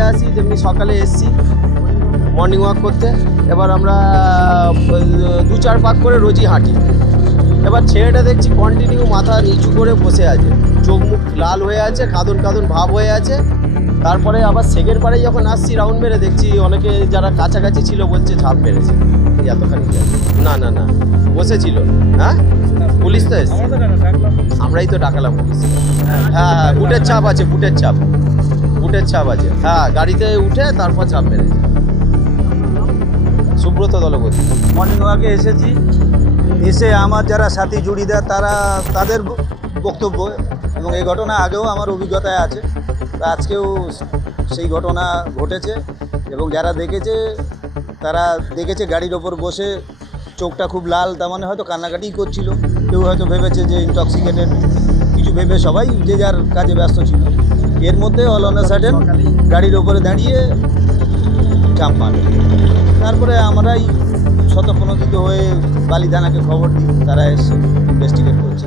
আমি সকালে এসছি মর্নিং ওয়াক করতে। এবার আমরা দু চার পাক করে রোজই হাঁটি। এবার ছেলেটা দেখছি কন্টিনিউ মাথা নিচু করে বসে আছে। চোখ মুখ লাল হয়ে আছে, কাঁদন কাঁদন ভাব হয়ে আছে। তারপরে আবার সেকের পাড়ে যখন আসছি রাউন্ড মেরে দেখছি অনেকে যারা কাছাকাছি ছিল বলছে, ঝাঁপ মেরেছে। এতখানি না না না, বসেছিল। হ্যাঁ? পুলিশ তো এসছে। আমরাই তো ডাকালাম পুলিশ হ্যাঁ হ্যাঁ বুটের চাপ আছে, বুটের ছাপ। বুটের ছাপ আছে। হ্যাঁ গাড়িতে উঠে তারপর ছাপ মেরেছে সুব্রত দলপতি মর্নিং ওয়াকে এসেছি। এসে আমার যারা সাথী জুড়িদার, তারা, তাদের বক্তব্য এবং এই ঘটনা আগেও আমার অভিজ্ঞতায় আছে। আজকেও সেই ঘটনা ঘটেছে এবং যারা দেখেছে, তারা দেখেছে গাড়ির ওপর বসে চোখটা খুব লাল, তার মানে হয়তো কান্নাকাটিই করছিল। কেউ হয়তো ভেবেছে যে ইনটক্সিকেটেড কিছু ভেবে সবাই যে যার কাজে ব্যস্ত ছিল। এর মধ্যে অল অন সাডেন গাড়ির ওপরে দাঁড়িয়ে চাপ মারে। তারপরে আমরাই শতপ্রণোদিত হয়ে বালিদানাকে খবর দিই, তারা এসে ইনভেস্টিগেট করছে।